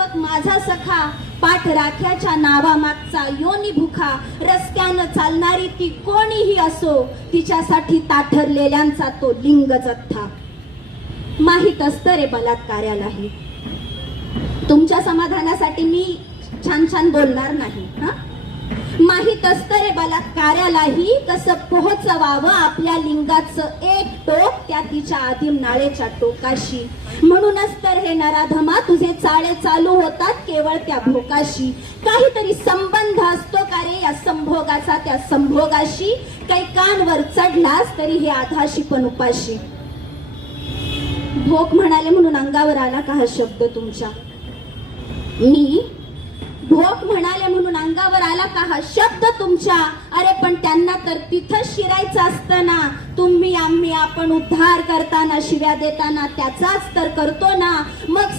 अध्यापक माझा सखा, पाठ राख्याच्या नावामागचा योनी भुखा, रस्त्यानं चालणारी ती कोणीही असो, तिच्यासाठी ताठरलेल्यांचा तो लिंग जथ्था. माहित असतं रे बलात्कार्यालाही. तुमच्या समाधानासाठी मी छान छान बोलणार नाही. माहित असतं रे बलात्कार्यालाही कसं पोहोचवावं आपल्या लिंगाचं एक टोक त्या तिच्या आदिम नाळेच्या टोकाशी. म्हणूनच तर हे नराधमा तुझे चाळे चालू होतात केवळ त्या भोकाशी. काहीतरी संबंध असतो का रे या संभोगाचा त्या संभोगाशी. काही कानवर चढलास तरी हे आधाशी पण उपाशी. भोक म्हणाले म्हणून अंगावर आला का हा शब्द तुमच्या? मी भोक म्हणाले म्हणून अंगावर आला का हा शब्द तुमच्या? अरे पण त्यांना तर तिथं शिरायचं असतं ना. तुम्ही आम्ही आपण उद्धार करताना शिव्या देताना त्याचाच तर करतो ना. मग